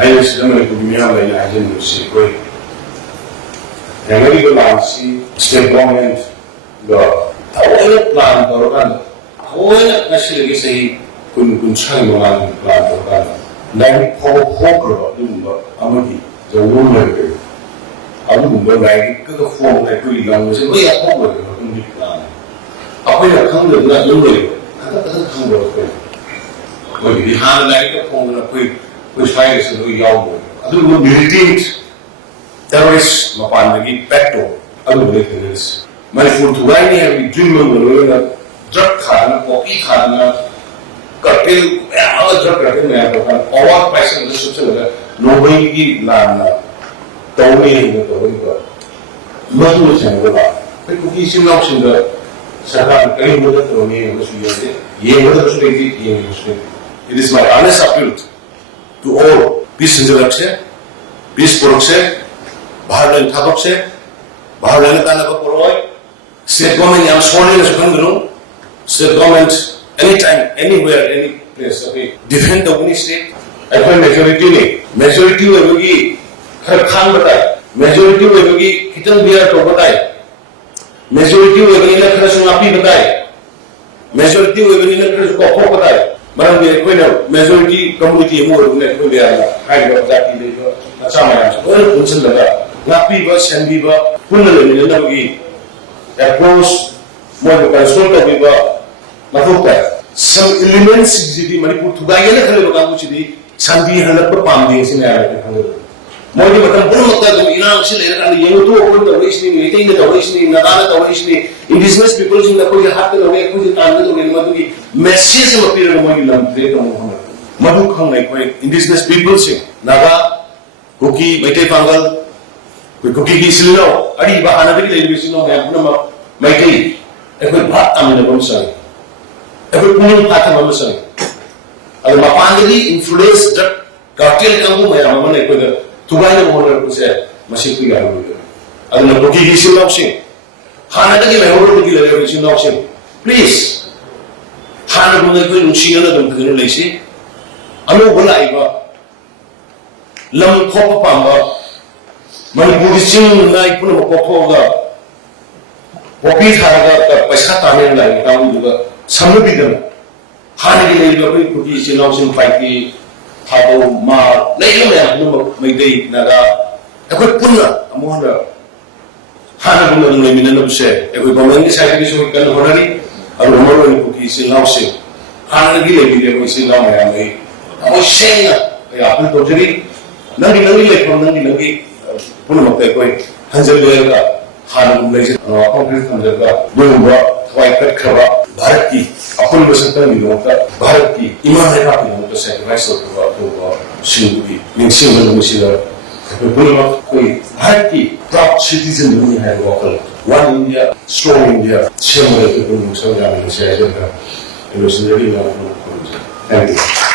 I was going to be able to imagine the secret. And when you go see state government, the whole plan, the whole actually say, couldn't try one plan. Like Poker, Amadi, the woman, I wouldn't go like the form like pretty young, was we are over in the plan. I will come to that way. I don't come to it. When you hand like a phone and a quick, which hires a young, I don't know, militant terrorists, Mapandagi, Pecto, I don't believe in this. Manipur to write here, we dream of a drug khan, poppy khan, cartel, other drug cartel, all price of the social, nobody land, dominating the Toringa. Not much in the law. The cookies in the Sahan, any mother to me, which we are it is my honest appeal to all peace intellectual, peace production, Bharan Tabokse, Bharan Tanaka, state government, I am sworn in as a state government, anytime, anywhere, any place, okay, defend the only state. I find majority will be Khan Batai, majority will be Kitan Beer to Batai, majority will be Nakasungapi Batai, majority will be Nakasu Batai. Majority community more than we are kind of that in the Sama. Well, Punsaga, Napiba, Sandiba, Punali, approach more than Sota Viva, Mahoka. Some elements in Manipur to Gayana, which the Sandi and the Papam in Arabic. More than the Iran, and the Yamutu, the Wishing, retain the Wishing, Nadana, the Wishing, indigenous peoples in the Koya happen away, put it under the message of appear among them. Madu Kong like indigenous peoples, Naga, Cookie, Mate Pangal, Cookie Sino, Ariba, Anabi, Sino, Yamama, Mate, a good part on the Bonsai, a good moon pattern on the sun. And Mapangari influenced the cartel Kamu, Yamama, to buy the water to say, Masiku Yamu. And the Cookie Sino. Hanaki may hold the election option. Please, Hanaku will see another Lacy. I know Bolaiva Lam Kopamba, Manipur sing like Punapoga, Poppy Haraga, Pasata, like Tamuga, some of them. Hanaki could be seen option like the Tabo, Ma, Layer, Mayday, Naga, a quick Puna, a wonder. Hana will not mean enough say. If we come in this activity, we can already a rumor cookies in housing. Hana give we see now. I was saying that I apple totally. Nani like from Nani Punamaka, Hanzel, Hana Blaze, complete Hanzel, Bumba, White Kava, Bharati, Apple Vasatan, Bharati, Iman happy to sacrifice of Shingi, in single Musila. Bharati, proud citizen who had vocal. One India, strong India, similar to the Muslim. It was really wonderful. Thank you.